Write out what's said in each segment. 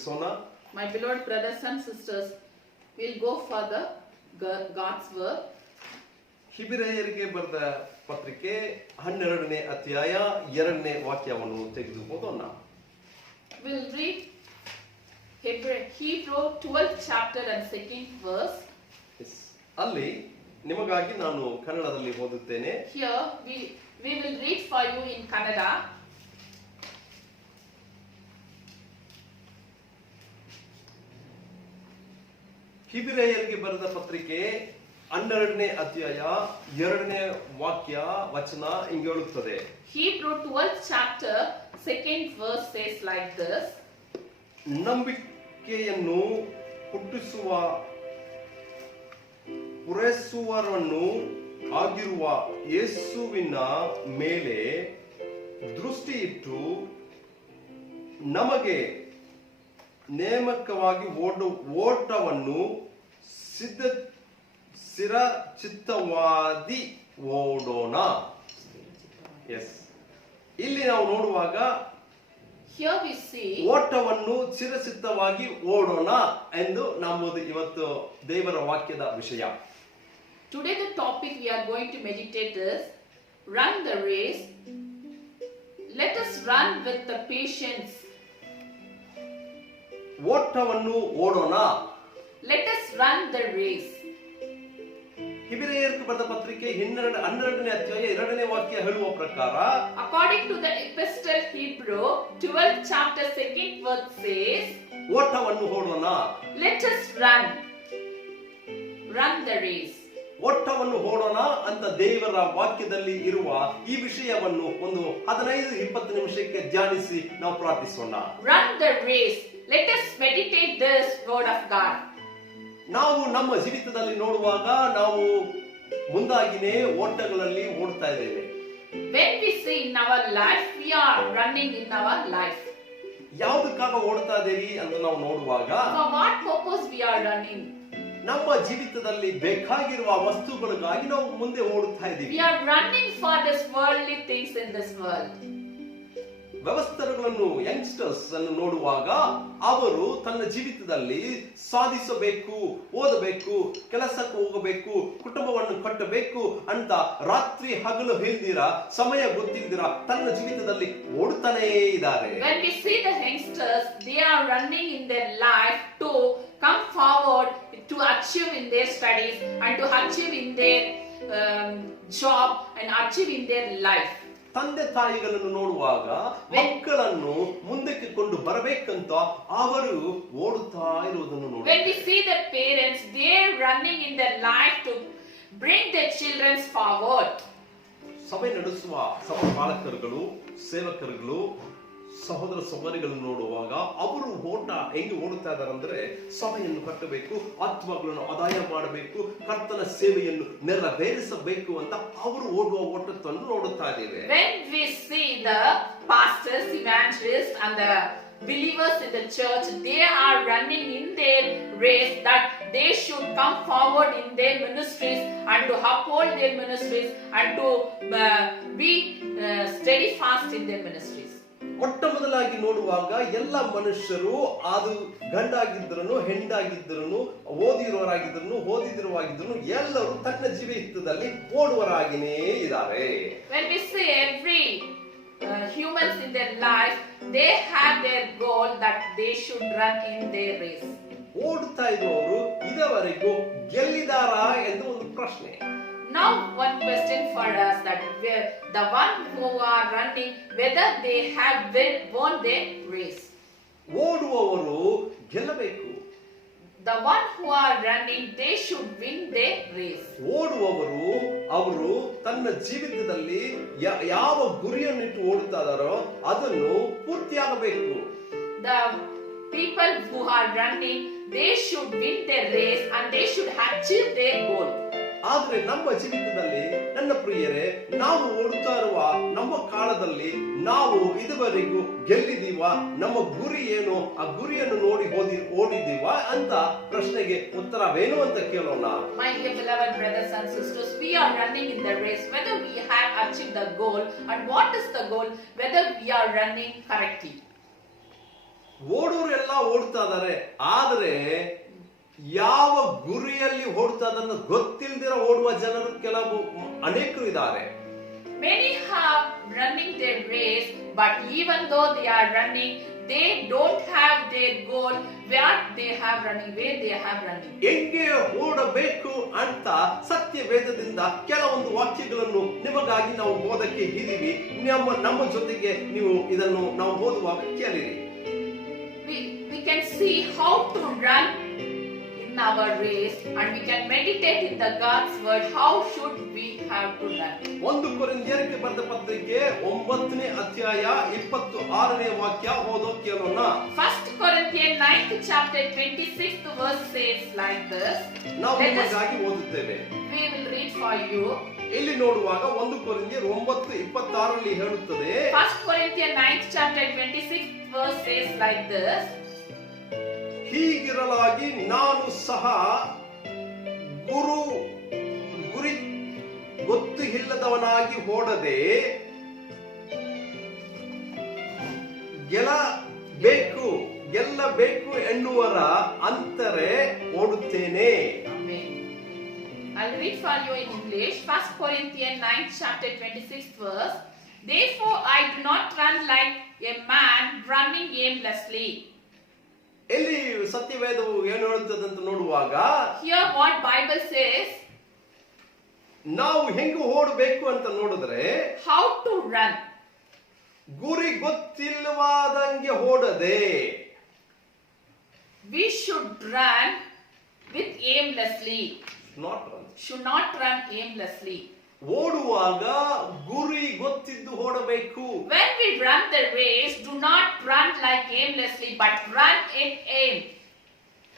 ಮುಗಿಸೋಣ. My beloved brothers and sisters, we'll go for the God's word. ಹಿಬ್ರಿಯರಿಗೆ ಬರೆದ ಪತ್ರಿಕೆ 12ನೇ ಅಧ್ಯಾಯ 2ನೇ ವಾಕ್ಯವನ್ನು ತೆಗೆದು ಓದೋಣ. We'll read Hebrew 12th chapter and 2nd verse. ಅಲ್ಲಿ ನಿಮಗಾಗಿ ನಾನು ಕನ್ನಡದಲ್ಲಿ ಓದುತ್ತೇನೆ. Here we will read for you in Kannada. ಹಿಬ್ರಿಯರಿಗೆ ಬರೆದ ಪತ್ರಿಕೆ 12ನೇ ಅಧ್ಯಾಯ 2ನೇ ವಚನ ಹಿಂಗೆ ಹೇಳುತ್ತದೆ. Hebrew 12th chapter 2nd verse says like this. ನಂಬಿಕೆಯನ್ನು ಪೂರೈಸುವವರನ್ನು ಆಗಿರುವ ಯೇಸುವಿನ ಮೇಲೆ ದೃಷ್ಟಿ ಇಟ್ಟು ನಮಗೆ ನೇಮಕವಾಗಿ ಓಟವನ್ನು ಸ್ಥಿರಚಿತ್ತವಾಗಿ ಓಡೋಣ. ಎಸ್, ಇಲ್ಲಿ ನಾವು ನೋಡುವಾಗ Here we see ಓಟವನ್ನು ಚಿರಚಿತ್ತವಾಗಿ ಓಡೋಣ ಎಂದು ನಂಬುದು ಇವತ್ತು ದೇವರ ವಾಕ್ಯದ ವಿಷಯ. Today the topic we are going to meditate is run the race. Let us run with the patience. ಓಟವನ್ನು ಓಡೋಣ. Let us run the race. ಹಿಬ್ರಿಯರಿಗೆ ಬರೆದ ಪತ್ರಿಕೆ 12ನೇ ಅಧ್ಯಾಯ 2ನೇ ವಾಕ್ಯ ಹೇಳುವ ಪ್ರಕಾರ, according to the epistle Hebrew 12th chapter 2nd verse says, ಓಟವನ್ನು ಓಡೋಣ. Let us run the race. ಓಟವನ್ನು ಓಡೋಣ ಅಂತ ದೇವರ ವಾಕ್ಯದಲ್ಲಿ ಇರುವ ಈ ವಿಷಯವನ್ನು ಒಂದು 15-20 ನಿಮಿಷಕ್ಕೆ ಧ್ಯಾನಿಸಿ ನಾವು ಪ್ರಾರ್ಥಿಸೋಣ. Run the race. Let us meditate this word of God. ನಾವು ನಮ್ಮ ಜೀವಿತದಲ್ಲಿ ನೋಡುವಾಗ ನಾವು ಮುಂದಾಗಿನೇ ಓಟಗಳಲ್ಲಿ ಓಡ್ತಾ ಇದ್ದೇವೆ. When we see in our life, we are running in our life. ಯಾವುದಕ್ಕಾಗ ಓಡ್ತಾ ಇದ್ದೀರಿ ಅಂತ ನಾವು ನೋಡುವಾಗ, For what purpose we are running? ನಮ್ಮ ಜೀವಿತದಲ್ಲಿ ಬೇಕಾಗಿರುವ ವಸ್ತುಗಳಿಗಾಗಿ ನಾವು ಮುಂದೆ ಓಡುತ್ತಾ ಇದ್ದೀವಿ. We are running for this worldly things in this world. ವ್ಯವಸ್ಥೆಗಳನ್ನು ಯಂಗ್ಸ್ಟರ್ಸ್ ಅನ್ನು ನೋಡುವಾಗ ಅವರು ತನ್ನ ಜೀವಿತದಲ್ಲಿ ಸಾಧಿಸಬೇಕು, ಓದಬೇಕು, ಕೆಲಸಕ್ಕೆ ಹೋಗಬೇಕು, ಕುಟುಂಬವನ್ನು ಕಟ್ಟಬೇಕು ಅಂತ ರಾತ್ರಿ ಹಗಲು ಹೇಳ್ದಿರ, ಸಮಯ ಗೊತ್ತಿಲ್ದಿರ ತನ್ನ ಜೀವಿತದಲ್ಲಿ ಓಡುತ್ತಾನೇ ಇದ್ದಾರೆ. When we see the youngsters, they are running in their life to come forward to achieve in their studies and to achieve in their job and achieve in their life. ತಂದೆ ತಾಯಿಗಳನ್ನು ನೋಡುವಾಗ ಮಕ್ಕಳನ್ನು ಮುಂದಕ್ಕೆ ಕೊಂಡು ಬರಬೇಕಂತ ಅವರು ಓಡುತ್ತಾ ಇರುವುದನ್ನು ನೋಡಿ. When we see the parents, they are running in their life to bring their children forward. ಸಭೆ ನಡೆಸುವ ಸಭಾ ಪಾಲಕರುಗಳು, ಸೇವಕರುಗಳು, ಸಹೋದರ ಸಹೋದರಿಗಳನ್ನು ನೋಡುವಾಗ ಅವರು ಓಟ ಹೆಂಗೆ ಓಡುತ್ತಾ ಇದ್ದಾರೆ ಅಂದ್ರೆ, ಸಭೆಯನ್ನು ಕಟ್ಟಬೇಕು, ಆತ್ಮಗಳನ್ನು ಆದಾಯ ಮಾಡಬೇಕು, ಕರ್ತನ ಸೇವೆಯನ್ನು ನೆರವೇರಿಸಬೇಕು ಅಂತ ಅವರು ಓಡುವ ಓಟವನ್ನು ನೋಡುತ್ತಾ ಇದ್ದೇವೆ. When we see the pastors, evangelists and the believers in the church, they are running in their race that they should come forward in their ministries and to uphold their ministries and to be steadfast in their ministries. ಮೊಟ್ಟ ಮೊದಲಾಗಿ ನೋಡುವಾಗ ಎಲ್ಲ ಮನುಷ್ಯರು, ಅದು ಗಂಡಾಗಿದ್ದರು, ಹೆಣ್ಣಾಗಿದ್ದರು, ಓದಿರುವರಾಗಿದ್ದರು, ಓದಿದಿರುವಾಗಿದ್ದರು, ಎಲ್ಲರೂ ತನ್ನ ಜೀವಿತದಲ್ಲಿ ಓಡುವರಾಗಿನೇ ಇದ್ದಾರೆ. When we see every humans in their life, they have their goal that they should run in their race. ಓಡುತ್ತಾ ಇರುವವರು ಇದುವರೆಗೂ ಗೆಲ್ಲಿದಾರಾ ಎಂದು ಒಂದು ಪ್ರಶ್ನೆ. Now one question for us, that the one who are running, whether they have won their race. ಓಡುವವರು ಗೆಲ್ಲಬೇಕು. The one who are running, they should win their race. ಓಡುವವರು ಅವರು ತನ್ನ ಜೀವಿತದಲ್ಲಿ ಯಾವ ಗುರಿಯನ್ನಿಟ್ಟು ಓಡುತ್ತಾ ಇದ್ದಾರೋ ಅದನ್ನು ಪೂರ್ತಿಯಾಗಬೇಕು. The people who are running, they should win their race and they should achieve their goal. ಆದ್ರೆ ನಮ್ಮ ಜೀವಿತದಲ್ಲಿ ನನ್ನ ಪ್ರಿಯರೇ, ನಾವು ಓಡುತ್ತಾ ಇರುವ ನಮ್ಮ ಕಾಲದಲ್ಲಿ ನಾವು ಇದುವರೆಗೂ ಗೆಲ್ಲಿದೀವ, ನಮ್ಮ ಗುರಿ ಏನು, ಆ ಗುರಿಯನ್ನು ನೋಡಿ ಓಡಿದೀವ ಅಂತ ಪ್ರಶ್ನೆಗೆ ಉತ್ತರವೇನು ಅಂತ ಕೇಳೋಣ. My dear beloved brothers and sisters, we are running in the race, whether we have achieved the goal, and what is the goal, whether we are running correctly. ಓಡೋರೆಲ್ಲ ಓಡ್ತಾ ಇದಾರೆ, ಆದ್ರೆ ಯಾವ ಗುರಿಯಲ್ಲಿ ಓಡ್ತಾ ಅದನ್ನ ಗೊತ್ತಿಲ್ದಿರ ಓಡುವ ಜನರು ಅನೇಕರು ಇದ್ದಾರೆ. Many have running their race, but even though they are running, they don't have their goal where they have running. ಹೆಂಗೆ ಓಡಬೇಕು ಅಂತ ಸತ್ಯ ವೇದದಿಂದ ಕೆಲವೊಂದು ವಾಕ್ಯಗಳನ್ನು ನಿಮಗಾಗಿ ನಾವು ಓದಕ್ಕೆ ಇದ್ದೀವಿ. ನಮ್ಮ ಜೊತೆಗೆ ನೀವು ಇದನ್ನು ನಾವು ಓದುವಾಗ ಕೇಳಿರಿ. We can see how to run in our race, and we can meditate in the God's word. How should we have to run? 1 ಕೊರಿಂಥಿಯರಿಗೆ ಬರೆದ ಪತ್ರಿಕೆ 9ನೇ ಅಧ್ಯಾಯ 26ನೇ ವಾಕ್ಯ ಓದೋ ಕೇಳೋಣ. 1 Corinthians 9th chapter 26th verse says like this. ನಾವು ನಿಮಗಾಗಿ ಓದುತ್ತೇವೆ. We will read for you. ಇಲ್ಲಿ ನೋಡುವಾಗ 1 ಕೊರಿಂಥಿಯರು 9:26ರಲ್ಲಿ ಹೇಳುತ್ತದೆ. 1 Corinthians 9th chapter 26th verse says like this. ಹೀಗಿರಲಾಗಿ ನಾನು ಸಹ ಗುರಿ ಗೊತ್ತು ಇಲ್ಲದವನಾಗಿ ಓಡದೆ ಗೆಲ್ಲಬೇಕು ಎನ್ನುವರ ಅಂತರೆ ಓಡುತ್ತೇನೆ. I'll read for you in English. 1 Corinthians 9th chapter 26th verse. Therefore I do not run like a man running aimlessly. ಎಲ್ಲಿ ಸತ್ಯವೇದವು ಏನು ಹೇಳುತ್ತದಂತ ನೋಡುವಾಗ, here what Bible says, ನಾವು ಹೆಂಗೆ ಓಡಬೇಕು ಅಂತ ನೋಡಿದ್ರೆ, how to run. ಗುರಿ ಗೊತ್ತಿಲ್ಲವಾದಂಗೆ ಓಡದೆ, we should run with aimlessly. Should not run aimlessly. ಓಡುವಾಗ ಗುರಿ ಗೊತ್ತಿದ್ದು ಓಡಬೇಕು. When we run the race, do not run like aimlessly, but run in aim.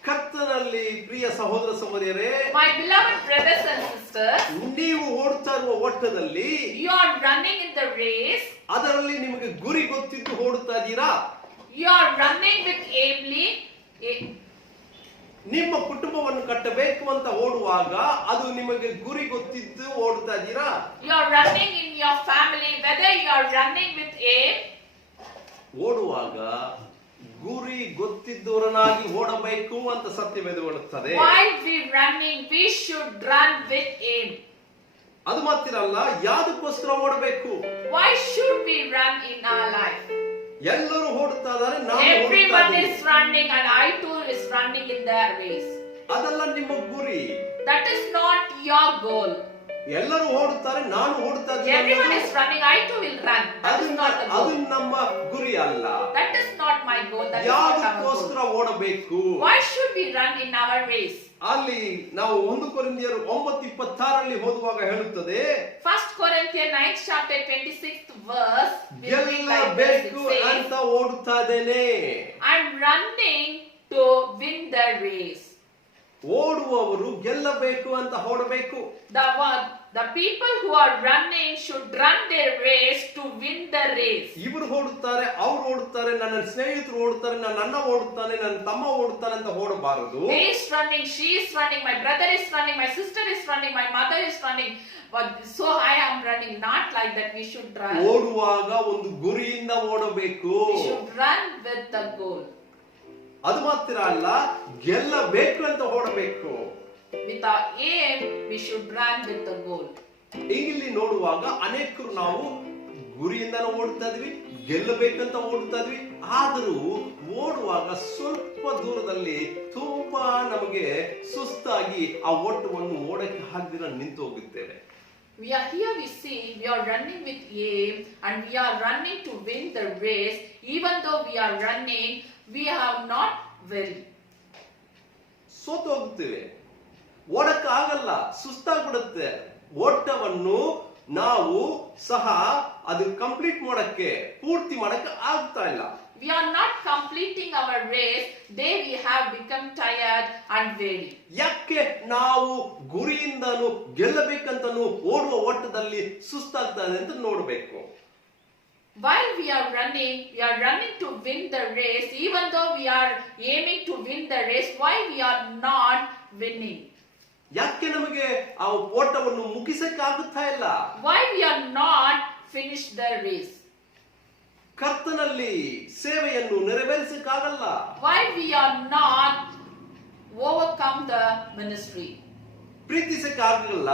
ಕರ್ತನಲ್ಲಿ ಪ್ರಿಯ ಸಹೋದರ ಸಹೋದರಿಯರೇ, my beloved brothers and sisters, ನೀವು ಓಡ್ತಾ ಇರುವ ಓಟದಲ್ಲಿ, you are running in the race, ಅದರಲ್ಲಿ ನಿಮಗೆ ಗುರಿ ಗೊತ್ತಿದ್ದು ಓಡುತ್ತಾ ಇದ್ದೀರಾ? you are running with aimly. ನಿಮ್ಮ ಕುಟುಂಬವನ್ನು ಕಟ್ಟಬೇಕು ಅಂತ ಓಡುವಾಗ ಅದು ನಿಮಗೆ ಗುರಿ ಗೊತ್ತಿದ್ದು ಓಡುತ್ತಾ ಇದ್ದೀರಾ? you are running in your family, whether you are running with aim. ಓಡುವಾಗ ಗುರಿ ಗೊತ್ತಿದ್ದವರನಾಗಿ ಓಡಬೇಕು ಅಂತ ಸತ್ಯವೇದ ಹೇಳುತ್ತದೆ. while we running, we should run with aim. ಅದು ಮಾತ್ರಲ್ಲ, ಯಾವುದಕ್ಕೋಸ್ಕರ ಓಡಬೇಕು? why should we run in our life? ಎಲ್ಲರೂ ಓಡುತ್ತಾ ಇದ್ದಾರೆ, ನಾವು everyone is running, and I too is running in the race. ಅದಲ್ಲ ನಿಮ್ಮ ಗುರಿ. that is not your goal. ಎಲ್ಲರೂ ಓಡುತ್ತಾರೆ, ನಾನು ಓಡುತ್ತಾ ಇದ್ದೀನಿ. everyone is running, I too will run. that is not the goal. ಅದು ನಮ್ಮ ಗುರಿ ಅಲ್ಲ. that is not my goal. that is not our goal. ಯಾವುದಕ್ಕೋಸ್ಕರ ಓಡಬೇಕು? why should we run in our race? ಅಲ್ಲಿ ನಾವು 1 ಕೊರಿಂಥಿಯರು 9:26ರಲ್ಲಿ ಓದುವಾಗ ಹೇಳುತ್ತದೆ, 1 Corinthians 9th chapter 26th verse, ಗೆಲ್ಲಬೇಕು ಅಂತ ಓಡುತ್ತಾ ಇದ್ದೇನೆ. I'm running to win the race. ಓಡುವವರು ಗೆಲ್ಲಬೇಕು ಅಂತ ಓಡಬೇಕು. The people who are running should run their race to win the race. ಇವರು ಓಡುತ್ತಾರೆ, ಅವರು ಓಡುತ್ತಾರೆ, ನನ್ನ ಸ್ನೇಹಿತರು ಓಡುತ್ತಾರೆ, ನನ್ನ ಅಣ್ಣ ಓಡುತ್ತಾನೆ, ನನ್ನ ತಮ್ಮ ಓಡುತ್ತಾನೆ ಅಂತ ಓಡಬಾರದು. He is running, she is running, my brother is running, my sister is running, my mother is running, but so I am running. Not like that. We should run. ಓಡುವಾಗ ಒಂದು ಗುರಿಯಿಂದ ಓಡಬೇಕು. We should run with the goal. ಅದು ಮಾತ್ರ ಅಲ್ಲ, ಗೆಲ್ಲಬೇಕು ಅಂತ ಓಡಬೇಕು. with our aim, we should run with the goal. ಇಲ್ಲಿ ನೋಡುವಾಗ ಅನೇಕರು ನಾವು ಗುರಿಯಿಂದನೂ ಓಡ್ತಾ ಇದ್ವಿ, ಗೆಲ್ಲಬೇಕಂತ ಓಡ್ತಾ ಇದ್ವಿ, ಆದರೂ ಓಡುವಾಗ ಸ್ವಲ್ಪ ದೂರದಲ್ಲಿ ತುಂಬಾ ನಮಗೆ ಸುಸ್ತಾಗಿ ಆ ಓಟವನ್ನು ಓಡಕ್ಕೆ ಆಗದಿರ ನಿಂತು ಹೋಗುತ್ತೇವೆ. We are here, we see, we are running with aim, and we are running to win the race. Even though we are running, we are not very. ಸೋತು ಹೋಗುತ್ತೇವೆ, ಓಡಕ್ಕೆ ಆಗಲ್ಲ, ಸುಸ್ತಾಗ್ಬಿಡುತ್ತೆ. ಓಟವನ್ನು ನಾವು ಸಹ ಅದು ಕಂಪ್ಲೀಟ್ ಮಾಡಕ್ಕೆ, ಪೂರ್ತಿ ಮಾಡಕ್ಕೆ ಆಗ್ತಾ ಇಲ್ಲ. We are not completing our race. There we have become tired and weary. ಯಾಕೆ ನಾವು ಗುರಿಯಿಂದನೂ ಗೆಲ್ಲಬೇಕಂತನೂ ಓಡುವ ಓಟದಲ್ಲಿ ಸುಸ್ತಾಗ್ತಾ ಇದೆ ಅಂತ ನೋಡಬೇಕು. While we are running to win the race. Even though we are aiming to win the race, why we are not winning? ಯಾಕೆ ನಮಗೆ ಆ ಓಟವನ್ನು ಮುಗಿಸಕ್ಕೆ ಆಗುತ್ತಾ ಇಲ್ಲ? Why we are not finished the race? ಕರ್ತನಲ್ಲಿ ಸೇವೆಯನ್ನು ನೆರವೇರಿಸಕ್ಕಾಗಲ್ಲ. Why we are not overcome the ministry? ಪ್ರೀತಿಸಕ್ಕಾಗಲ್ಲ,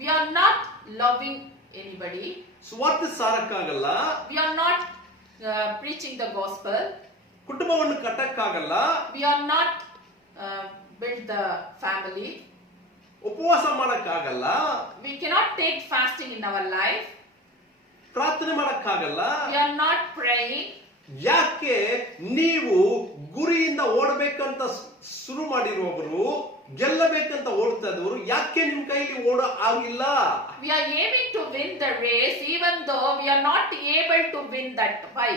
We are not loving anybody. ಸ್ವಾರ್ಥ ಸಾರಕ್ಕಾಗಲ್ಲ, We are not preaching the gospel. ಕುಟುಂಬವನ್ನು ಕಟ್ಟಕ್ಕಾಗಲ್ಲ, We are not build the family. ಉಪವಾಸ ಮಾಡಕ್ಕಾಗಲ್ಲ, We cannot take fasting in our life. ಪ್ರಾರ್ಥನೆ ಮಾಡಕ್ಕಾಗಲ್ಲ. We are not praying. ಯಾಕೆ ನೀವು ಗುರಿಯಿಂದ ಓಡಬೇಕಂತ ಶುರು ಮಾಡಿರುವವರು, ಗೆಲ್ಲಬೇಕಂತ ಓಡ್ತಾ ಇದ್ದವರು, ಯಾಕೆ ನಿಮ್ ಕೈಲಿ ಓಡ ಆಗಿಲ್ಲ? We are aiming to win the race even though we are not able to win that. Why?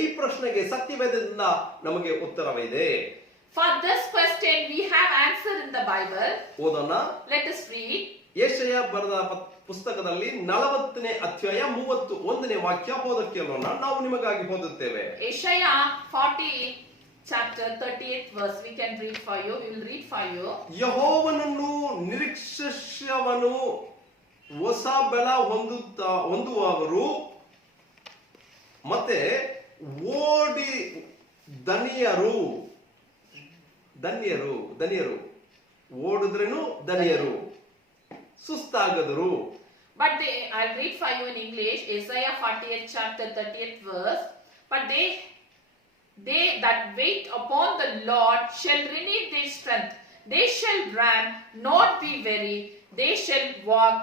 ಈ ಪ್ರಶ್ನೆಗೆ ಸತ್ಯವೇದದಿಂದ ನಮಗೆ ಉತ್ತರವಿದೆ. For this question we have answer in the Bible. ಓದೋಣ. Let us read. ಯೆಶಾಯ ಬರೆದ ಪುಸ್ತಕದಲ್ಲಿ 40ನೇ ಅಧ್ಯಾಯ 31ನೇ ವಾಕ್ಯ ಓದಕ್ಕೆ ಕೇಳೋಣ. ನಾವು ನಿಮಗಾಗಿ ಓದುತ್ತೇವೆ. Isaiah 40 chapter 38th verse. We can read for you. We will read for you. ಯೆಹೋವನನ್ನು ನಿರೀಕ್ಷಿಸುವವನು ಹೊಸ ಬಲ ಹೊಂದುವವರು ಮತ್ತೆ ಓಡಿ ಧನಿಯರು ಓಡಿದ್ರೇನು ಧನಿಯರು, ಸುಸ್ತಾಗದರು. But I'll read for you in English. Isaiah 48 chapter 38th verse. But they that wait upon the Lord shall renew their strength. They shall run, not be weary. They shall walk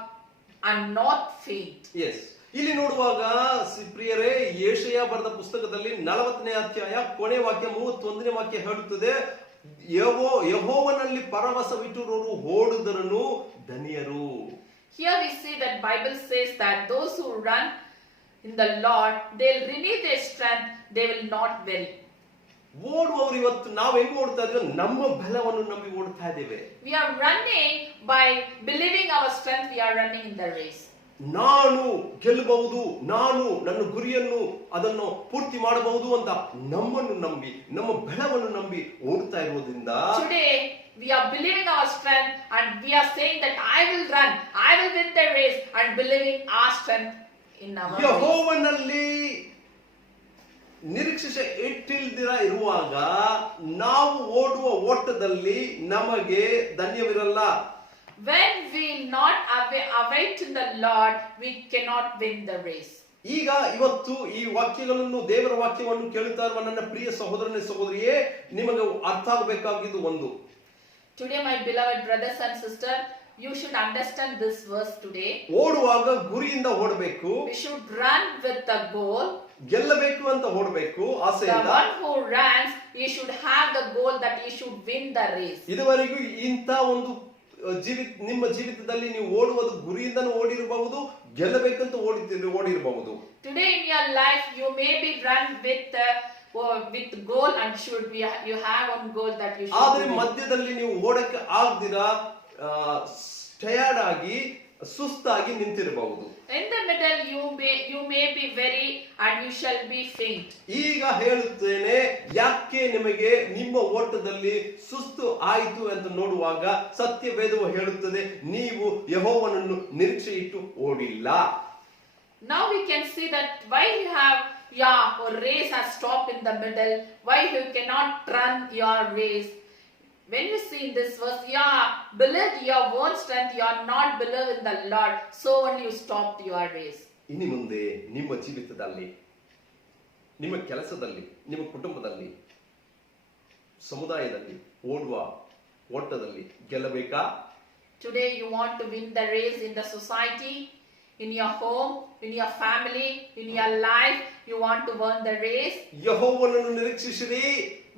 and not faint. Yes. ಇಲ್ಲಿ ನೋಡುವಾಗ ಪ್ರಿಯರೇ, ಯೆಶಾಯ ಬರೆದ ಪುಸ್ತಕದಲ್ಲಿ 40ನೇ ಅಧ್ಯಾಯ ಕೊನೆ ವಾಕ್ಯ 31ನೇ ವಾಕ್ಯ ಹೇಳುತ್ತದೆ, ಯೆಹೋವನಲ್ಲಿ ಪರವಶವಿಟ್ಟುವರು ಓಡುದರನು ಧನ್ಯರು. Here we see that Bible says that those who run in the Lord, they'll renew their strength, they will not weary. ಓಡುವವರು ಇವತ್ತು ನಾವು ಹೆಂಗ್ ಓಡ್ತಾ ಇದ್ದೀವಿ? ನಮ್ಮ ಬಲವನ್ನು ನಂಬಿ ಓಡ್ತಾ ಇದ್ದೇವೆ. We are running by believing our strength. We are running in the race. ನಾನು ಗೆಲ್ಲಬಹುದು, ನಾನು ನನ್ನ ಗುರಿಯನ್ನು ಅದನ್ನು ಪೂರ್ತಿ ಮಾಡಬಹುದು ಅಂತ ನಮ್ಮನ್ನು ನಂಬಿ, ನಮ್ಮ ಬಲವನ್ನು ನಂಬಿ ಓಡ್ತಾ ಇರೋದ್ರಿಂದ Today we are believing our strength and we are saying that I will run, I will win the race, and believing our strength in our race. ಯೆಹೋವನಲ್ಲಿ ನಿರೀಕ್ಷೆ ಇಟ್ಟಿಲ್ದಿರ ಇರುವಾಗ ನಾವು ಓಡುವ ಓಟದಲ್ಲಿ ನಮಗೆ ಧನ್ಯವಿರಲ್ಲ. When we not await in the Lord, we cannot win the race. ಈಗ ಇವತ್ತು ಈ ವಾಕ್ಯಗಳನ್ನು, ದೇವರ ವಾಕ್ಯವನ್ನು ಕೇಳುತ್ತಾ ಇರುವ ನನ್ನ ಪ್ರಿಯ ಸಹೋದರನೇ ಸಹೋದರಿಯೇ, ನಿಮಗೆ ಅರ್ಥ ಆಗಬೇಕಾಗಿದ್ದು ಒಂದು. Today my beloved brothers and sisters, you should understand this verse today. ಓಡುವಾಗ ಗುರಿಯಿಂದ ಓಡಬೇಕು. We should run with the goal. ಗೆಲ್ಲಬೇಕು ಅಂತ ಓಡಬೇಕು ಆಸೆಯಿಂದ. The one who runs, he should have the goal that he should win the race. ಇದುವರೆಗೂ ಇಂಥ ಒಂದು ನಿಮ್ಮ ಜೀವಿತದಲ್ಲಿ ನೀವು ಓಡುವುದು ಗುರಿಯಿಂದನೂ ಓಡಿರಬಹುದು, ಗೆಲ್ಲಬೇಕಂತ ಓಡಿರಬಹುದು. Today in your life you may be run with goal and you have one goal that you should. ಆದ್ರೆ ಮಧ್ಯದಲ್ಲಿ ನೀವು ಓಡಕ್ಕೆ ಆಗದಿರಾ ಟಯರ್ಡ್ ಆಗಿ ಸುಸ್ತಾಗಿ ನಿಂತಿರಬಹುದು. In the middle you may be weary and you shall be faint. ಈಗ ಹೇಳುತ್ತೇನೆ, ಯಾಕೆ ನಿಮಗೆ ನಿಮ್ಮ ಓಟದಲ್ಲಿ ಸುಸ್ತು ಆಯಿತು ಅಂತ ನೋಡುವಾಗ ಸತ್ಯವೇದವು ಹೇಳುತ್ತದೆ, ನೀವು ಯೆಹೋವನನ್ನು ನಿರೀಕ್ಷೆ ಇಟ್ಟು ಓಡಿಲ್ಲ. Now we can see that why you have your race has stopped in the middle, why you cannot run your race. When you see in this verse, believe your own strength, you are not believe in the Lord, so when you stopped your race. ಇನ್ನು ಮುಂದೆ ನಿಮ್ಮ ಜೀವಿತದಲ್ಲಿ, ನಿಮ್ಮ ಕೆಲಸದಲ್ಲಿ, ನಿಮ್ಮ ಕುಟುಂಬದಲ್ಲಿ, ಸಮುದಾಯದಲ್ಲಿ ಓಡುವ ಓಟದಲ್ಲಿ ಗೆಲ್ಲಬೇಕಾ? Today you want to win the race in the society, in your home, in your family, in your life, you want to win the race. ಯೆಹೋವನನ್ನು ನಿರೀಕ್ಷಿಸಿರಿ.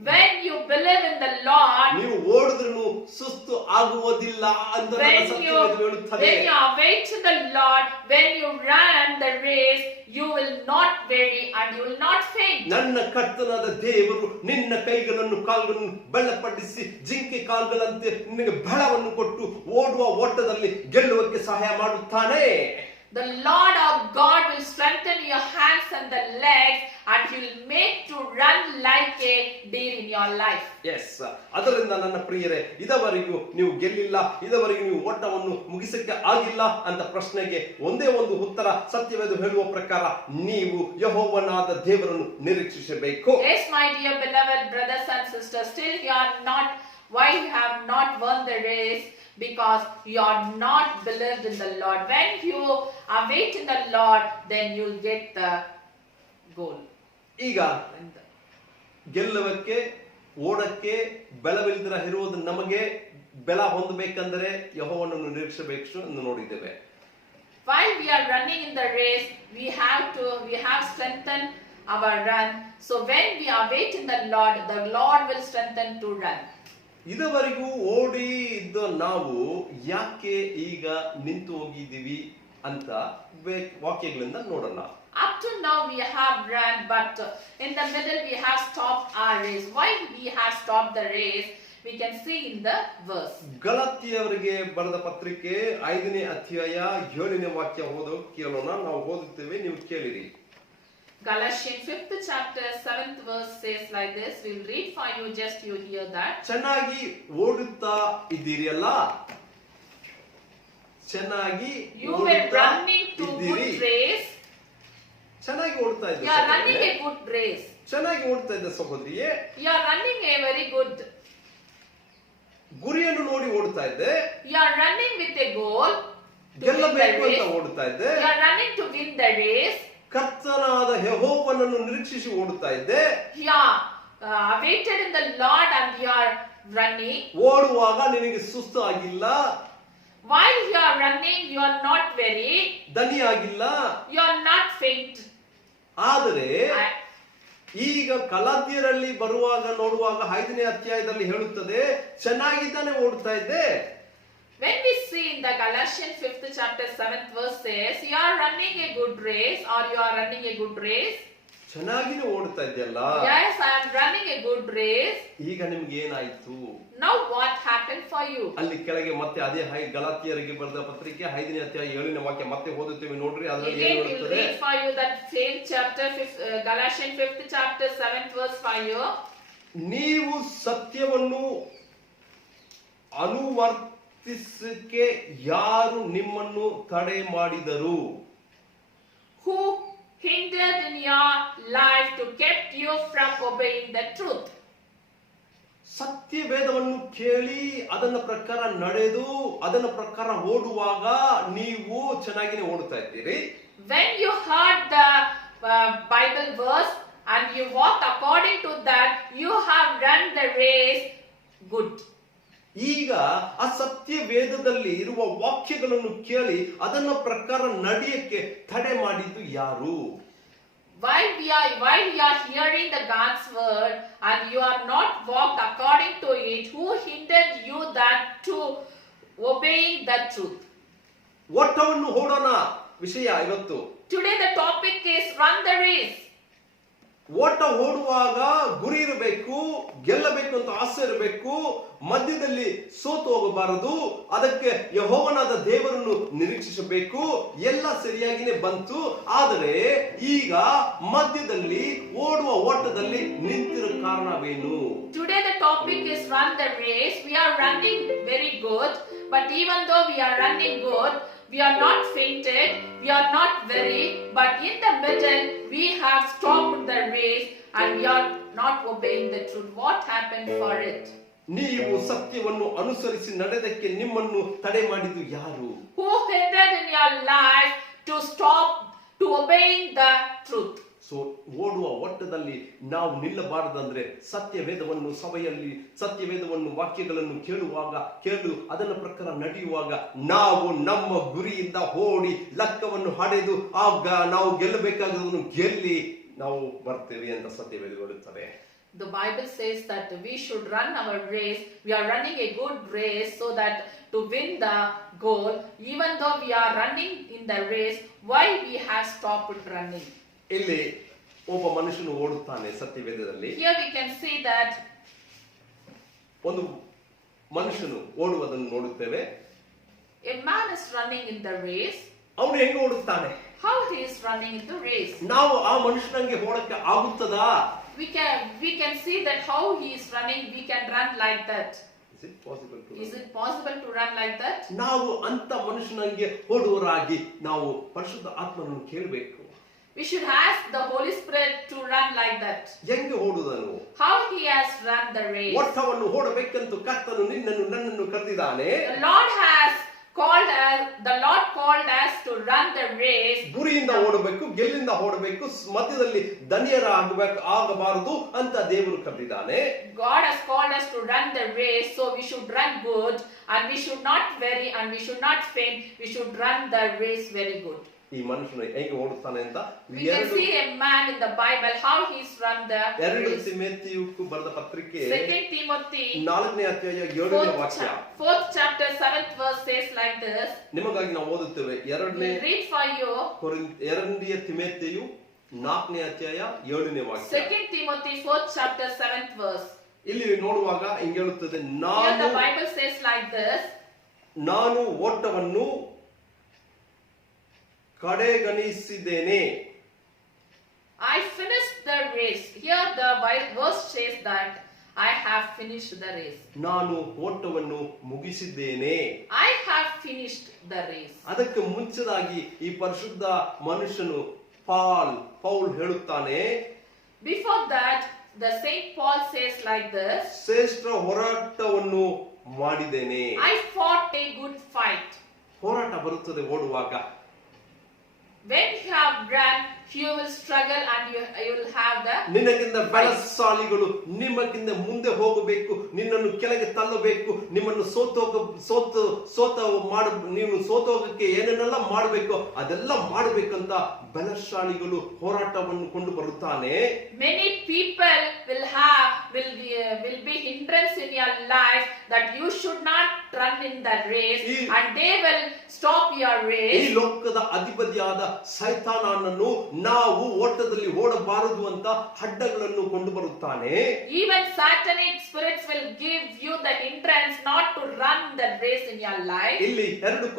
When you believe in the Lord, ನೀವು ಓಡಿದ್ರೂ ಸುಸ್ತು ಆಗುವುದಿಲ್ಲ ಅಂತ ಸತ್ಯವೇದ ಹೇಳುತ್ತದೆ. when you await the Lord, when you run the race, you will not weary and you will not faint. ನನ್ನ ಕರ್ತನಾದ ದೇವರು ನಿನ್ನ ಕೈಗಳನ್ನು ಕಾಲುಗಳನ್ನು ಬಲಪಡಿಸಿ ಜಿಂಕೆ ಕಾಲುಗಳಂತೆ ನಿನಗೆ ಬಲವನ್ನು ಕೊಟ್ಟು ಓಡುವ ಓಟದಲ್ಲಿ ಗೆಲ್ಲುವಕ್ಕೆ ಸಹಾಯ ಮಾಡುತ್ತಾನೆ. the Lord our God will strengthen your hands and the legs, and He will make to run like a deer in your life. Yes, ಅದರಿಂದ ನನ್ನ ಪ್ರಿಯರೇ, ಇದುವರೆಗೂ ನೀವು ಗೆಲ್ಲಿಲ್ಲ, ಇದುವರೆಗೂ ನೀವು ಓಟವನ್ನು ಮುಗಿಸಕ್ಕೆ ಆಗಿಲ್ಲ ಅಂತ ಪ್ರಶ್ನೆಗೆ ಒಂದೇ ಒಂದು ಉತ್ತರ, ಸತ್ಯವೇದ ಹೇಳುವ ಪ್ರಕಾರ ನೀವು ಯೆಹೋವನಾದ ದೇವರನ್ನು ನಿರೀಕ್ಷಿಸಬೇಕು. Yes, my dear beloved brothers and sisters, still you are not, why you have not won the race? Because you are not believed in the Lord. When you await in the Lord, then you will get the goal. ಈಗ ಗೆಲ್ಲುವಕ್ಕೆ, ಓಡಕ್ಕೆ ಬಲವಿಲ್ಲದಿರ ಇರುವುದು ನಮಗೆ ಬಲ ಹೊಂದಬೇಕಂದ್ರೆ ಯೆಹೋವನನ್ನು ನಿರೀಕ್ಷಿಸಬೇಕು ಎಂದು ನೋಡಿದ್ದೇವೆ. While we are running in the race, we have strengthened our run. So when we await in the Lord will strengthen to run. ಇದುವರೆಗೂ ಓಡಿ ಇದ್ದ ನಾವು ಯಾಕೆ ಈಗ ನಿಂತು ಹೋಗಿದ್ದೀವಿ ಅಂತ ವಾಕ್ಯಗಳಿಂದ ನೋಡೋಣ. Up to now we have run, but in the middle we have stopped our race. Why we have stopped the race? We can see in the verse. ಗಲಾತ್ಯಯವರಿಗೆ ಬರೆದ ಪತ್ರಿಕೆ 5ನೇ ಅಧ್ಯಾಯ 7ನೇ ವಾಕ್ಯ ಕೇಳೋಣ. ನಾವು ಓದುತ್ತೇವೆ, ನೀವು ಕೇಳಿರಿ. Galatians 5th chapter 7th verse says like this. We will read for you, just you hear that. ಚೆನ್ನಾಗಿ ಓಡುತ್ತಾ ಇದ್ದೀರಿಯಲ್ಲ, ಚೆನ್ನಾಗಿ You were running to good race. ಚೆನ್ನಾಗಿ ಓಡ್ತಾ ಇದ್ದ, You are running a good race. ಚೆನ್ನಾಗಿ ಓಡ್ತಾ ಇದ್ದ ಸಹೋದರಿಯೇ, You are running a very good. ಗುರಿಯನ್ನು ನೋಡಿ ಓಡ್ತಾ ಇದ್ದೆ. You are running with a goal. ಗೆಲ್ಲಬೇಕು ಅಂತ ಓಡ್ತಾ ಇದ್ದೆ. You are running to win the race. ಕರ್ತನಾದ ಯೆಹೋವನನ್ನು ನಿರೀಕ್ಷಿಸಿ ಓಡುತ್ತಾ ಇದ್ದೆ. You are awaited in the Lord and you are running. ಓಡುವಾಗ ನಿನಗೆ ಸುಸ್ತು ಆಗಿಲ್ಲ, While you are running, you are not weary. ದನಿ ಆಗಿಲ್ಲ. You are not faint. ಆದರೆ ಈಗ ಗಲಾತ್ಯರಲ್ಲಿ ಬರುವಾಗ ನೋಡುವಾಗ 5ನೇ ಅಧ್ಯಾಯದಲ್ಲಿ ಹೇಳುತ್ತದೆ, ಚೆನ್ನಾಗಿದ್ದಾನೆ ಓಡ್ತಾ ಇದ್ದೆ. When we see in the Galatians 5th chapter 7th verse says, you are running a good race, or you are running a good race. ಚೆನ್ನಾಗಿನೇ ಓಡ್ತಾ ಇದ್ದೆಲ್ಲ. Yes, I am running a good race. ಈಗ ನಿಮ್ಗೆ ಏನಾಯ್ತು? Now what happened for you? ಅಲ್ಲಿ ಕೆಳಗೆ ಮತ್ತೆ ಅದೇ ಗಲಾತ್ಯರಿಗೆ ಬರೆದ ಪತ್ರಿಕೆ 5ನೇ ಅಧ್ಯಾಯ 7ನೇ ವಾಕ್ಯ ಮತ್ತೆ ಓದುತ್ತೇವೆ ನೋಡ್ರಿ. ಅದರಲ್ಲಿ ಏನು Again, we will ಹೇಳುತ್ತದೆ? read for you that same chapter, Galatians 5th chapter 7th verse for you. ನೀವು ಸತ್ಯವನ್ನು ಅನುವರ್ತಿಸಕ್ಕೆ ಯಾರು ನಿಮ್ಮನ್ನು ತಡೆ ಮಾಡಿದರು? Who hindered in your life to kept you from obeying the truth? ಸತ್ಯ ವೇದವನ್ನು ಕೇಳಿ ಅದನ್ನ ಪ್ರಕಾರ ನಡೆದು ಅದನ್ನ ಪ್ರಕಾರ ಓಡುವಾಗ ನೀವು ಚೆನ್ನಾಗಿನೇ ಓಡ್ತಾ ಇದ್ದೀರಿ. When you heard the Bible verse and you walked according to that, you have run the race good. ಈಗ ಆ ಸತ್ಯ ವೇದದಲ್ಲಿ ಇರುವ ವಾಕ್ಯಗಳನ್ನು ಕೇಳಿ ಅದನ್ನ ಪ್ರಕಾರ ನಡೆಯಕ್ಕೆ ತಡೆ ಮಾಡಿದ್ದು ಯಾರು? While we are hearing the God's word and you are not walked according to it, who hindered you that to obeying the truth? ಓಟವನ್ನು ಓಡೋಣ ವಿಷಯ ಇವತ್ತು. Today the topic is run the race. ಓಟ ಓಡುವಾಗ ಗುರಿ ಇರಬೇಕು, ಗೆಲ್ಲಬೇಕು ಅಂತ ಆಸೆ ಇರಬೇಕು, ಮಧ್ಯದಲ್ಲಿ ಸೋತು ಹೋಗಬಾರದು, ಅದಕ್ಕೆ ಯೆಹೋವನಾದ ದೇವರನ್ನು ನಿರೀಕ್ಷಿಸಬೇಕು. ಎಲ್ಲ ಸರಿಯಾಗಿನೇ ಬಂತು. ಆದರೆ ಈಗ ಮಧ್ಯದಲ್ಲಿ ಓಡುವ ಓಟದಲ್ಲಿ ನಿಂತಿರೋ ಕಾರಣವೇನು? Today the topic is run the race. We are running very good, but even though we are running good, we are not fainted, we are not weary, but in the middle we have stopped the race and we are not obeying the truth. What happened for it? ನೀವು ಸತ್ಯವನ್ನು ಅನುಸರಿಸಿ ನಡೆದಕ್ಕೆ ನಿಮ್ಮನ್ನು ತಡೆ ಮಾಡಿದ್ದು ಯಾರು? Who hindered in your life to stop to obeying the truth? So ಓಡುವ ಓಟದಲ್ಲಿ ನಾವು ನಿಲ್ಲಬಾರದಂದ್ರೆ ಸತ್ಯವೇದವನ್ನು ಸಭೆಯಲ್ಲಿ ಸತ್ಯವೇದವನ್ನು ವಾಕ್ಯಗಳನ್ನು ಕೇಳು ಅದನ್ನ ಪ್ರಕಾರ ನಡೆಯುವಾಗ ನಾವು ನಮ್ಮ ಗುರಿಯಿಂದ ಓಡಿ ಲಕ್ಕವನ್ನು ಹಡೆದು ಆಗ ನಾವು ಗೆಲ್ಲಬೇಕಾದದನ್ನು ಗೆಲ್ಲಿ ನಾವು ಬರ್ತೇವೆ ಅಂತ ಸತ್ಯವೇದ ಹೇಳುತ್ತದೆ. The Bible says that we should run our race. We are running a good race so that to win the goal, even though we are running in the race, why we have stopped running? ಇಲ್ಲಿ ಒಬ್ಬ ಮನುಷ್ಯನು ಓಡುತ್ತಾನೆ ಸತ್ಯವೇದದಲ್ಲಿ. Here we can see that ಒಂದು ಮನುಷ್ಯನು ಓಡುವುದನ್ನು ನೋಡುತ್ತೇವೆ. a man is running in the race. ಅವನು ಹೆಂಗೆ ಓಡುತ್ತಾನೆ? How he is running in the race. ನಾವು ಆ ಮನುಷ್ಯನಿಗೆ ಓಡಕ್ಕೆ ಆಗುತ್ತದಾ? We can see that how he is running, we can run like that. Is it possible to Is it possible to run like that? ನಾವು ಅಂತ ಮನುಷ್ಯನಿಗೆ ಓಡುವರಾಗಿ ನಾವು ಪರಿಶುದ್ಧ ಆತ್ಮನನ್ನು ಕೇಳಬೇಕು. We should ask the Holy Spirit to run like that. ಹೆಂಗೆ ಓಡುದನು? How he has run the race. ಓಟವನ್ನು ಓಡಬೇಕಂತ ಕರ್ತನು ನಿನ್ನನ್ನು ನನ್ನನ್ನು ಕರೆದಿದ್ದಾನೆ. The Lord called us to run the race. ಗುರಿಯಿಂದ ಓಡಬೇಕು, ಗೆಲ್ಲಿಂದ ಓಡಬೇಕು, ಮಧ್ಯದಲ್ಲಿ ಆಗಬಾರದು ಅಂತ ದೇವರು ಕರೆದಿದ್ದಾನೆ. God has called us to run the race, so we should run good, and we should not weary, and we should not faint. We should run the race very good. ಈ ಮನುಷ್ಯನು ಹೇಗೆ ಓಡುತ್ತಾನೆ ಅಂತ we can see a man in the Bible how he's run the race. ತಿಮೋಥೆಯಕ್ಕೆ ಬರೆದ ಪತ್ರಿಕೆ 2 Timothy 4ನೇ ಅಧ್ಯಾಯ 7ನೇ ವಾಕ್ಯ. 4th chapter 7th verse says like this. ನಿಮಗಾಗಿ ನಾವು ಓದುತ್ತೇವೆ. 2ನೇ read for you. 2ನೇ ತಿಮೋಥೆಯು 4ನೇ ಅಧ್ಯಾಯ 7ನೇ ವಾಕ್ಯ. 2 Timothy 4th chapter 7th verse. ಇಲ್ಲಿ ನೋಡುವಾಗ ಹಿಂಗೆ ಹೇಳುತ್ತದೆ, Here the Bible says like this. ನಾನು ಓಟವನ್ನು ಕಡೆಗಣಿಸಿದ್ದೇನೆ. I finished the race. Here the verse says that I have finished the race. ನಾನು ಓಟವನ್ನು ಮುಗಿಸಿದ್ದೇನೆ. I have finished the race. ಅದಕ್ಕೆ ಮುಂಚೆದಾಗಿ ಈ ಪರಿಶುದ್ಧ ಮನುಷ್ಯನು ಪೌಲ್ ಹೇಳುತ್ತಾನೆ, before that the Saint Paul says like this. ಶ್ರೇಷ್ಠ ಹೋರಾಟವನ್ನು ಮಾಡಿದ್ದೇನೆ. I fought a good fight. ಹೋರಾಟ ಬರುತ್ತದೆ ಓಡುವಾಗ. When you have run, you will struggle and you will have the ನಿನಗಿಂತ ಬಲಶಾಲಿಗಳು ನಿಮಗಿಂತ ಮುಂದೆ ಹೋಗಬೇಕು, ನಿನ್ನನ್ನು ಕೆಳಗೆ ತಳ್ಳಬೇಕು, ನಿಮ್ಮನ್ನು ನೀವು ಸೋತೋಗಕ್ಕೆ ಏನೇನೆಲ್ಲ ಮಾಡಬೇಕು ಅದೆಲ್ಲ ಮಾಡಬೇಕಂತ ಬಲಶಾಲಿಗಳು ಹೋರಾಟವನ್ನು ಕೊಂಡು ಬರುತ್ತಾನೆ. Many people will be hindrance in your life that you should not run in the race, and they will stop your race. ಈ ಲೋಕದ ಅಧಿಪತಿಯಾದ ಸೈತಾನನನ್ನು ನಾವು ಓಟದಲ್ಲಿ ಓಡಬಾರದು ಅಂತ ಅಡ್ಡಗಳನ್ನು ಕೊಂಡು ಬರುತ್ತಾನೆ. Even satanic spirits will give you the hindrance not to run the race in your life. ಇಲ್ಲಿ 2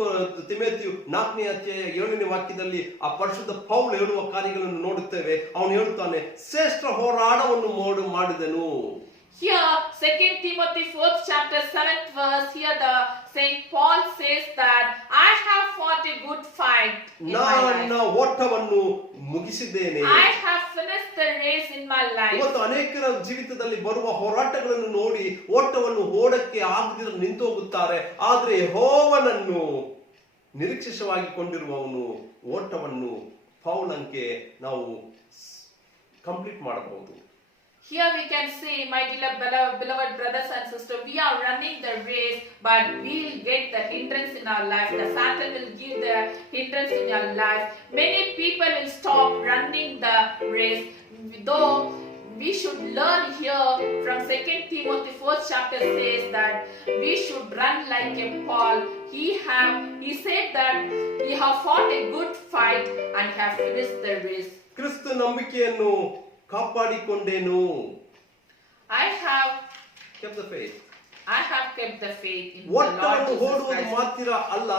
ತಿಮೋಥೆಯು 4ನೇ ಅಧ್ಯಾಯ 7ನೇ ವಾಕ್ಯದಲ್ಲಿ ಆ ಪರಿಶುದ್ಧ ಪೌಲ್ ಹೇಳುವ ಕಾರ್ಯಗಳನ್ನು ನೋಡುತ್ತೇವೆ. ಅವನು ಹೇಳುತ್ತಾನೆ, ಶ್ರೇಷ್ಠ ಹೋರಾಟವನ್ನು ಮಾಡಿದನು. Here 2 Timothy 4th chapter 7th verse, here the Saint Paul says that I have fought a good fight in my life. ನನ್ನ ಓಟವನ್ನು ಮುಗಿಸಿದ್ದೇನೆ. I have finished the race in my life. ಇವತ್ತು ಅನೇಕರ ಜೀವಿತದಲ್ಲಿ ಬರುವ ಹೋರಾಟಗಳನ್ನು ನೋಡಿ ಓಟವನ್ನು ಓಡಕ್ಕೆ ಆಗದಿರ ನಿಂತು ಹೋಗುತ್ತಾರೆ. ಆದ್ರೆ ಯೆಹೋವನನ್ನು ನಿರೀಕ್ಷಿಸವಾಗಿ ಕೊಂಡಿರುವವನು ಓಟವನ್ನು ಪೌಲಂಗೆ ನಾವು ಕಂಪ್ಲೀಟ್ ಮಾಡಬಹುದು. Here we can see, my beloved brothers and sisters, we are running the race, but we will get the hindrance in our life. The Satan will give the hindrance in your life. Many people will stop running the race. Though we should learn here from 2 Timothy 4th chapter says that we should run like a Paul. He said that he have fought a good fight and have finished the race. ಕ್ರಿಸ್ತ ನಂಬಿಕೆಯನ್ನು ಕಾಪಾಡಿಕೊಂಡೇನು. I have kept the faith. I have kept the faith in the Lord ಓಟವನ್ನು Jesus ಓಡುವುದು Christ. ಮಾತ್ರ ಅಲ್ಲ,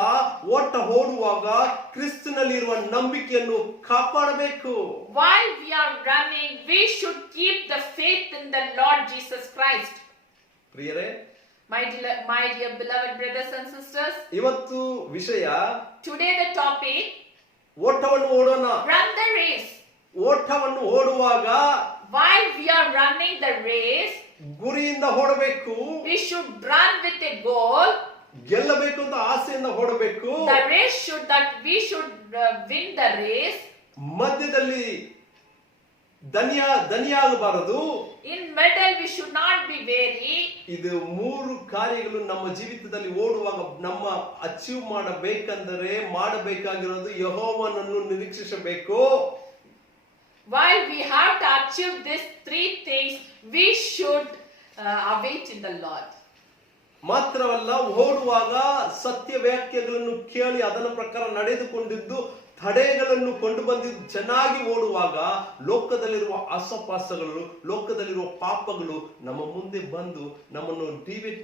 ಓಟ ಓಡುವಾಗ ಕ್ರಿಸ್ತನಲ್ಲಿರುವ ನಂಬಿಕೆಯನ್ನು ಕಾಪಾಡಬೇಕು. While we are running, we should keep the faith in the Lord Jesus Christ. ಪ್ರಿಯರೇ, My dear beloved brothers and sisters, ಇವತ್ತು ವಿಷಯ, today the topic, ಓಟವನ್ನು ಓಡೋಣ. run the race. ಓಟವನ್ನು ಓಡುವಾಗ While we are running the race, ಗುರಿಯಿಂದ ಓಡಬೇಕು. we should run with a goal. ಗೆಲ್ಲಬೇಕು ಅಂತ ಆಸೆಯಿಂದ ಓಡಬೇಕು. The race we should win the race. ಮಧ್ಯದಲ್ಲಿ ದನಿಯಾಗಬಾರದು. In middle we should not be weary. ಇದು 3 ಕಾರ್ಯಗಳು ನಮ್ಮ ಜೀವಿತದಲ್ಲಿ ಓಡುವಾಗ ನಮ್ಮ ಅಚೀವ್ ಮಾಡಬೇಕಾಗಿರೋದು ಯೆಹೋವನನ್ನು ನಿರೀಕ್ಷಿಸಬೇಕು. While we have to achieve these 3 things, we should await in the Lord. ಮಾತ್ರವಲ್ಲ, ಓಡುವಾಗ ಸತ್ಯ ವಾಕ್ಯಗಳನ್ನು ಕೇಳಿ ಅದರ ಪ್ರಕಾರ ನಡೆದುಕೊಂಡಿದ್ದು ತಡೆಗಳನ್ನು ಕೊಂಡು ಬಂದಿದ್ದು ಚೆನ್ನಾಗಿ ಓಡುವಾಗ ಲೋಕದಲ್ಲಿರುವ ಆಸಪಾಸಗಳು, ಲೋಕದಲ್ಲಿರುವ ಪಾಪಗಳು ನಮ್ಮ ಮುಂದೆ ಬಂದು ನಮ್ಮನ್ನು ಡೈವರ್ಟ್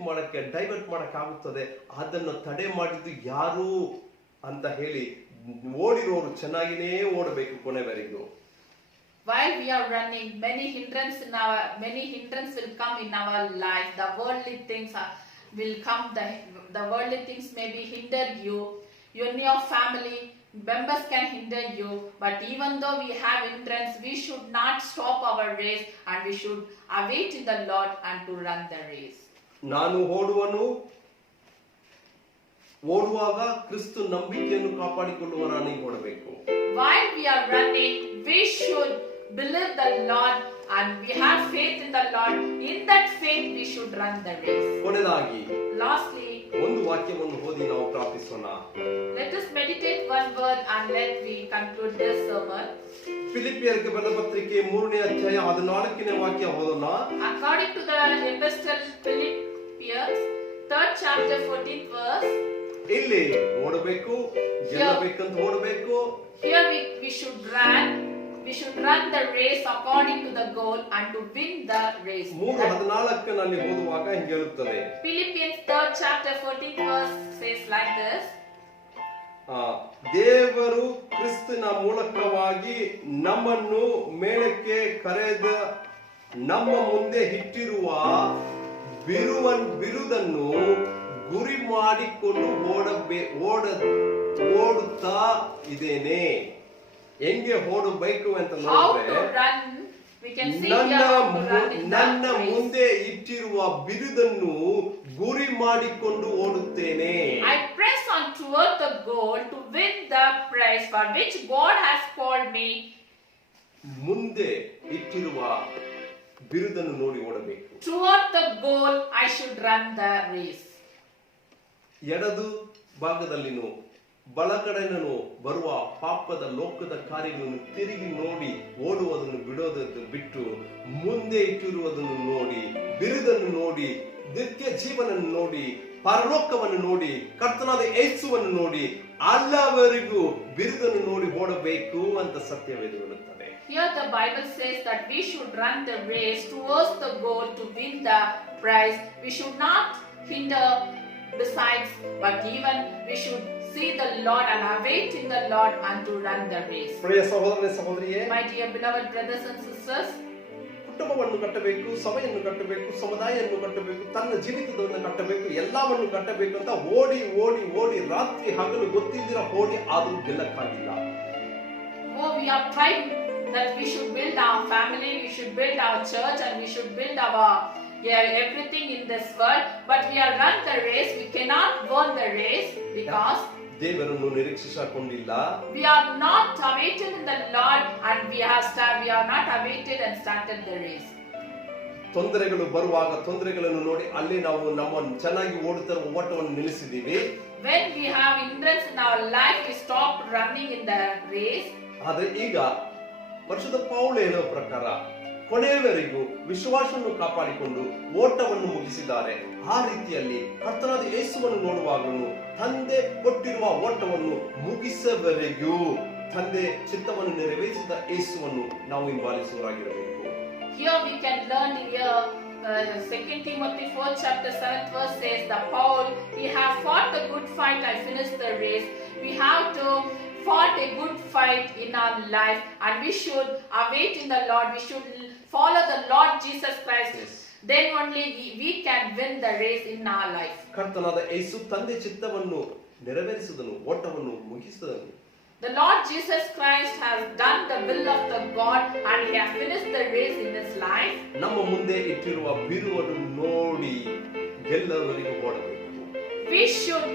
ಮಾಡಕ್ಕೆ ಆಗುತ್ತದೆ. ಅದನ್ನು ತಡೆ ಮಾಡಿದ್ದು ಯಾರು ಅಂತ ಹೇಳಿ ಓಡಿರೋರು ಚೆನ್ನಾಗಿನೇ ಓಡಬೇಕು ಕೊನೆವರೆಗೂ. While we are running, many hindrance will come in our life. The worldly things will come. The worldly things maybe hinder you. You and your family members can hinder you. But even though we have hindrance, we should not stop our race, and we should await in the Lord and to run the race. ನಾನು ಓಡುವಾಗ ಕ್ರಿಸ್ತು ನಂಬಿಕೆಯನ್ನು ಕಾಪಾಡಿಕೊಳ್ಳುವ ನಾನೀಗ ಓಡಬೇಕು. While we are running, we should believe the Lord and we have faith in the Lord. In that faith we should run the race. ಕೊನೆಯದಾಗಿ Lastly, ಒಂದು ವಾಕ್ಯವನ್ನು ಓದಿ ನಾವು ಪ್ರಾರ್ಥಿಸೋಣ. let us meditate one word and let we conclude this sermon. ಫಿಲಿಪಿಯರಿಗೆ ಬರೆದ ಪತ್ರಿಕೆ 3ನೇ ಅಧ್ಯಾಯ 14ನೇ ವಾಕ್ಯ ಓದೋಣ. According to the epistle Philippians 3rd chapter 14th verse. ಇಲ್ಲಿ ಓಡಬೇಕು, ಗೆಲ್ಲಬೇಕಂತ ಓಡಬೇಕು. Here we should run the race according to the goal and to win the race. 3:14ನಲ್ಲಿ ಓದುವಾಗ ಹಿಂಗೆ ಹೇಳುತ್ತದೆ. Philippians 3rd chapter 14th verse says like this. ದೇವರು ಕ್ರಿಸ್ತನ ಮೂಲಕವಾಗಿ ನಮ್ಮನ್ನು ಮೇಲಕ್ಕೆ ಕರೆದ ನಮ್ಮ ಮುಂದೆ ಇಟ್ಟಿರುವ ಬಿರುದನ್ನು ಗುರಿ ಮಾಡಿಕೊಂಡು ಓಡುತ್ತಾ ಇದ್ದೇನೆ. ಹೆಂಗೆ ಓಡಬೇಕು ಅಂತ ನೋಡಿದ್ರೆ, ನನ್ನ ಮುಂದೆ ಇಟ್ಟಿರುವ ಬಿರುದನ್ನು ಗುರಿ ಮಾಡಿಕೊಂಡು ಓಡುತ್ತೇನೆ. I press on toward the goal to win the prize for which God has called me. ಮುಂದೆ ಇಟ್ಟಿರುವ ಬಿರುದನ್ನು ನೋಡಿ ಓಡಬೇಕು. Toward the goal I should run the race. ಎಡದು ಭಾಗದಲ್ಲಿನೂ ಬಲಕಡೆನೂ ಬರುವ ಪಾಪದ ಲೋಕದ ಕಾರ್ಯಗಳನ್ನು ತಿರುಗಿ ನೋಡಿ ಓಡುವುದನ್ನು ಬಿಡೋದನ್ನು ಬಿಟ್ಟು ಮುಂದೆ ಇಟ್ಟಿರುವುದನ್ನು ನೋಡಿ, ಬಿರುದನ್ನು ನೋಡಿ, ನಿತ್ಯ ಜೀವನನ್ನು ನೋಡಿ, ಪರಲೋಕವನ್ನು ನೋಡಿ, ಕರ್ತನಾದ ಯೇಸುವನ್ನು ನೋಡಿ, ಅಲ್ಲವರೆಗೂ ಬಿರುದನ್ನು ನೋಡಿ ಓಡಬೇಕು ಅಂತ ಸತ್ಯವೇದ ಹೇಳುತ್ತದೆ. Here the Bible says that we should run the race towards the goal to win the prize. We should not hinder besides, but even we should see the Lord and await in the Lord and to run the race. ಪ್ರಿಯ ಸಹೋದರರೇ ಸಹೋದರಿಯೇ, My dear beloved brothers and sisters, ಕುಟುಂಬವನ್ನು ಕಟ್ಟಬೇಕು, ಸಭೆಯನ್ನು ಕಟ್ಟಬೇಕು, ಸಮುದಾಯವನ್ನು ಕಟ್ಟಬೇಕು, ತನ್ನ ಜೀವಿತವನ್ನು ಕಟ್ಟಬೇಕು, ಎಲ್ಲವನ್ನು ಕಟ್ಟಬೇಕು ಅಂತ ಓಡಿ ಓಡಿ ಓಡಿ ರಾತ್ರಿ ಹಗಲು ಗೊತ್ತಿಲ್ಲದಿರ ಓಡಿ ಆದರೂ ಗೆಲ್ಲಕ್ಕಾಗಿಲ್ಲ. Oh, we are trying that we should build our family, we should build our church, and we should build our everything in this world, but we are run the race. We cannot win the race because ದೇವರನ್ನು ನಿರೀಕ್ಷಿಸಿಕೊಂಡಿಲ್ಲ. We are not awaited in the Lord, and we are not awaited and started the race. ತೊಂದರೆಗಳು ಬರುವಾಗ ತೊಂದರೆಗಳನ್ನು ನೋಡಿ ಅಲ್ಲಿ ನಾವು ನಮ್ಮ ಚೆನ್ನಾಗಿ ಓಡುತ್ತಿರುವ ಓಟವನ್ನು ನಿಲ್ಲಿಸಿದ್ದೀವಿ. When we have hindrance in our life, we stop running in the race. ಆದ್ರೆ ಈಗ ಪರಿಶುದ್ಧ ಪೌಲ ಹೇಳುವ ಪ್ರಕಾರ ಕೊನೆಯವರೆಗೂ ವಿಶ್ವಾಸವನ್ನು ಕಾಪಾಡಿಕೊಂಡು ಓಟವನ್ನು ಮುಗಿಸಿದ್ದಾರೆ. ಆ ರೀತಿಯಲ್ಲಿ ಕರ್ತನಾದ ಯೇಸುವನ್ನು ನೋಡುವಾಗಲೂ ತಂದೆ ಕೊಟ್ಟಿರುವ ಓಟವನ್ನು ಮುಗಿಸವರೆಗೂ ತಂದೆ ಚಿತ್ತವನ್ನು ನೆರವೇರಿಸಿದ ಯೇಸುವನ್ನು ನಾವು ಹಿಂಬಾಲಿಸುವರಾಗಿರಬೇಕು. Here we can learn here 2 Timothy 4th chapter 7th verse says that Paul, he have fought the good fight, I finished the race. We have to fought a good fight in our life, and we should await in the Lord. We should follow the Lord Jesus Christ. Yes. Then only we can win the race in our life. ಕರ್ತನಾದ ಯೇಸು ತಂದೆ ಚಿತ್ತವನ್ನು ನೆರವೇರಿಸಿದನು, ಓಟವನ್ನು ಮುಗಿಸಿದನು. The Lord Jesus Christ has done the will of the God, and he has finished the race in his life. ನಮ್ಮ ಮುಂದೆ ಇಟ್ಟಿರುವ ಬಿರುವನ್ನು ನೋಡಿ ಗೆಲ್ಲವರೆಗೂ ಓಡಬೇಕು. We should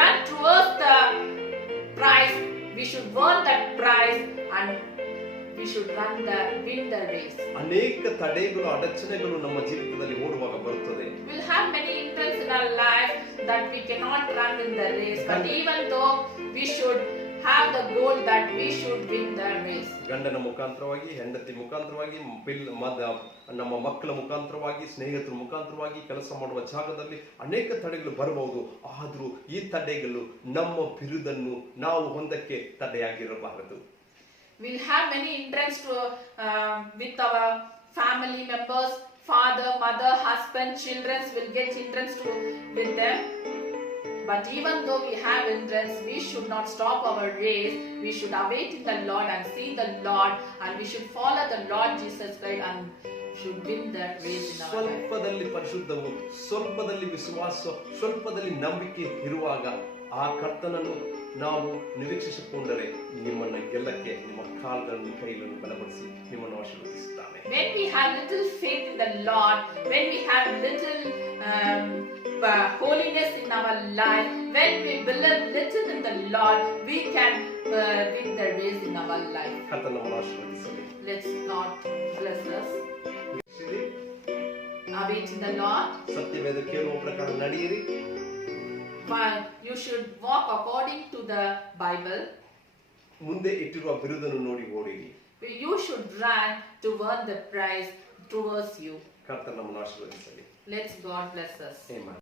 run towards the prize. We should win that prize, and we should win the race. ಅನೇಕ ತಡೆಗಳು ಅಡಚಣೆಗಳು ನಮ್ಮ ಜೀವಿತದಲ್ಲಿ ಓಡುವಾಗ ಬರುತ್ತದೆ. We'll have many hindrances in our life that we cannot run in the race, but even though we should have the goal that we should win the race. ಗಂಡನ ಮುಖಾಂತರವಾಗಿ, ಹೆಂಡತಿ ಮುಖಾಂತರವಾಗಿ, ನಮ್ಮ ಮಕ್ಕಳ ಮುಖಾಂತರವಾಗಿ, ಸ್ನೇಹಿತರ ಮುಖಾಂತರವಾಗಿ ಕೆಲಸ ಮಾಡುವ ಜಾಗದಲ್ಲಿ ಅನೇಕ ತಡೆಗಳು ಬರಬಹುದು. ಆದರೂ ಈ ತಡೆಗಳು ನಮ್ಮ ಬಿರುದನ್ನು ನಾವು ಹೊಂದಕ್ಕೆ ತಡೆಯಾಗಿರಬಾರದು. We'll have many hindrances with our family members, father, mother, husband, children will get hindrance with them. But even though we have hindrance, we should not stop our race. We should await in the Lord and see the Lord, and we should follow the Lord Jesus Christ and should win the race in our life. ಸ್ವಲ್ಪದಲ್ಲಿ ಪರಿಶುದ್ಧವು, ಸ್ವಲ್ಪದಲ್ಲಿ ವಿಶ್ವಾಸ, ಸ್ವಲ್ಪದಲ್ಲಿ ನಂಬಿಕೆ ಇರುವಾಗ ಆ ಕರ್ತನನ್ನು ನಾವು ನಿರೀಕ್ಷಿಸಿಕೊಂಡರೆ ನಿಮ್ಮನ್ನ ಗೆಲ್ಲಕ್ಕೆ ನಿಮ್ಮ ಕಾಲುಗಳನ್ನು ಕೈಗಳನ್ನು ಬಲಪಡಿಸಿ ನಿಮ್ಮನ್ನು ಆಶೀರ್ವದಿಸುತ್ತಾನೆ. When we have little faith in the Lord, when we have little holiness in our life, when we believe little in the Lord, we can win the race in our life. ಕರ್ತನ ನಮ್ಮನ್ನು ಆಶೀರ್ವದಿಸಲಿ. Let's God bless us. Await in the Lord. ಸತ್ಯವೇದ ಕೇಳುವ ಪ್ರಕಾರ ನಡೆಯಿರಿ. You should walk according to the Bible. ಮುಂದೆ ಇಟ್ಟಿರುವ ಬಿರುದನ್ನು ನೋಡಿ ಓಡಿರಿ. You should run to earn the prize towards you. ಕರ್ತನ ನಮ್ಮನ್ನು ಆಶೀರ್ವದಿಸಲಿ. Let's God bless us. Amen.